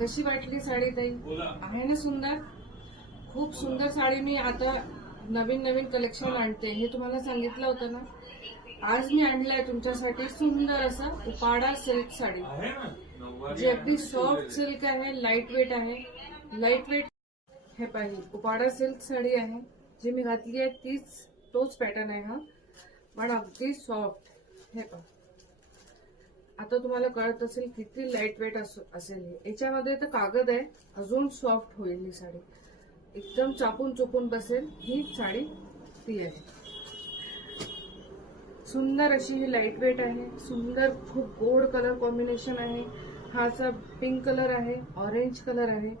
कशी वाटली साडी ताई? आहे ना सुंदर? खूप सुंदर साडी मी आता नवीन नवीन कलेक्शन आणते, हे तुम्हाला सांगितलं होतं ना. आज मी आणलाय तुमच्यासाठी सुंदर असा उपाडा सिल्क साडी, जी अगदी सॉफ्ट सिल्क आहे, लाईट वेट आहे. लाईट वेट हे पाहिजे उपाडा सिल्क साडी आहे जी मी घातली आहे, तोच पॅटर्न आहे हा, पण अगदी सॉफ्ट. हे पहा, आता तुम्हाला कळत असेल किती लाईट वेट असेल. याच्यामध्ये तर कागद आहे, अजून सॉफ्ट होईल ही साडी, एकदम चापून चुपून बसेल ही साडी. ती आहे सुंदर अशी, ही लाईट वेट आहे, सुंदर खूप गोड कलर कॉम्बिनेशन आहे. हा असा पिंक कलर आहे, ऑरेंज कलर आहे.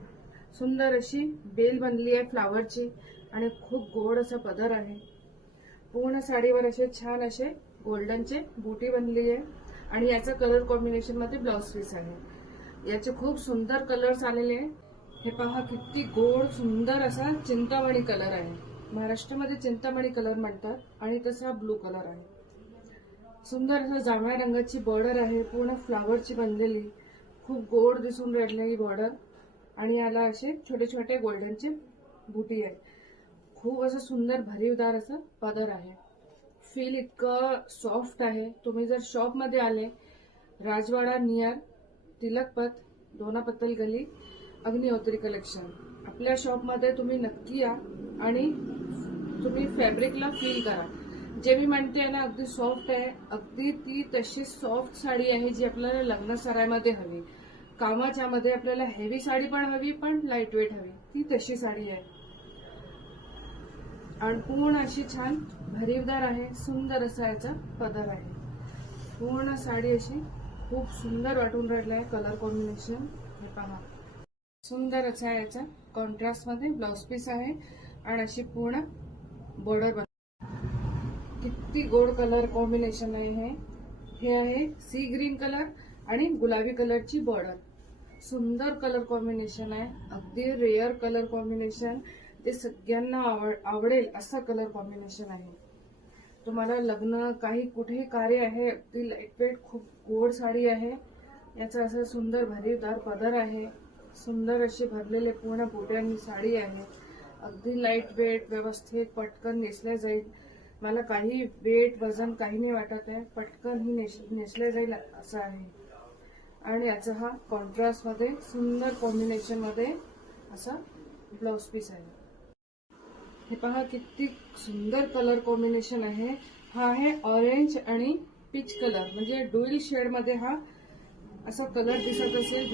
सुंदर अशी बेल बनली आहे फ्लावरची आणि खूप गोड असा पदर आहे. पूर्ण साडीवर असे छान असे गोल्डनचे बुटी बनली आहे आणि याचा कलर कॉम्बिनेशन मध्ये ब्लाउज पीस आहे. याचे खूप सुंदर कलर्स आलेले आहे. हे पहा किती गोड सुंदर असा चिंतामणी कलर आहे. महाराष्ट्रामध्ये चिंतामणी कलर म्हणतात आणि तसा ब्लू कलर आहे. सुंदर असा जांभळ्या रंगाची बॉर्डर आहे, पूर्ण फ्लावरची बनलेली, खूप गोड दिसून राहिली ही बॉर्डर आणि याला असे छोटे छोटे गोल्डनचे बुटी आहे. खूप असं सुंदर भरीवदार असं पदर आहे. फील इतकं सॉफ्ट आहे. तुम्ही जर शॉप मध्ये आले, राजवाडा नियर तिलकपथ, दोनापत्तल गली, अग्निहोत्री कलेक्शन, आपल्या शॉप मध्ये तुम्ही नक्की या आणि तुम्ही फॅब्रिकला फील करा. जे मी म्हणते ना, अगदी सॉफ्ट आहे, अगदी ती तशी सॉफ्ट साडी आहे जी आपल्याला लग्न सरायमध्ये हवी. कामाच्या मध्ये आपल्याला हेवी साडी पण हवी, पण लाईट वेट हवी, ती तशी साडी आहे. आणि पूर्ण अशी छान भरीवदार आहे, सुंदर असा याचा पदर आहे. पूर्ण साडी अशी खूप सुंदर वाटून राहिली आहे. कलर कॉम्बिनेशन हे पहा, सुंदर असा याचा कॉन्ट्रास्ट मध्ये ब्लाउज पीस आहे आणि अशी पूर्ण बॉर्डर. किती गोड कलर कॉम्बिनेशन आहे हे आहे सी ग्रीन कलर आणि गुलाबी कलरची बॉर्डर. सुंदर कलर कॉम्बिनेशन आहे, अगदी रेअर कलर कॉम्बिनेशन, ते सगळ्यांना आवडेल असं कलर कॉम्बिनेशन आहे. तुम्हाला लग्न काही कुठेही कार्य आहे, अगदी लाईटवेट खूप गोड साडी आहे. याचा असं सुंदर भरीवदार पदर आहे, सुंदर अशी भरलेले पूर्ण बुट्यांनी साडी आहे. अगदी लाईट वेट, व्यवस्थित पटकन नेसल्या जाईल. मला काही वेट वजन काही नाही वाटत आहे, पटकन ही नेसल्या जाईल असं आहे. आणि याचा हा कॉन्ट्रास्ट मध्ये सुंदर कॉम्बिनेशन मध्ये असा ब्लाउज पीस आहे. हे पहा किती सुंदर कलर कॉम्बिनेशन आहे. हा आहे ऑरेंज आणि पीच कलर, म्हणजे डुएल शेड मध्ये हा असा कलर दिसत असेल.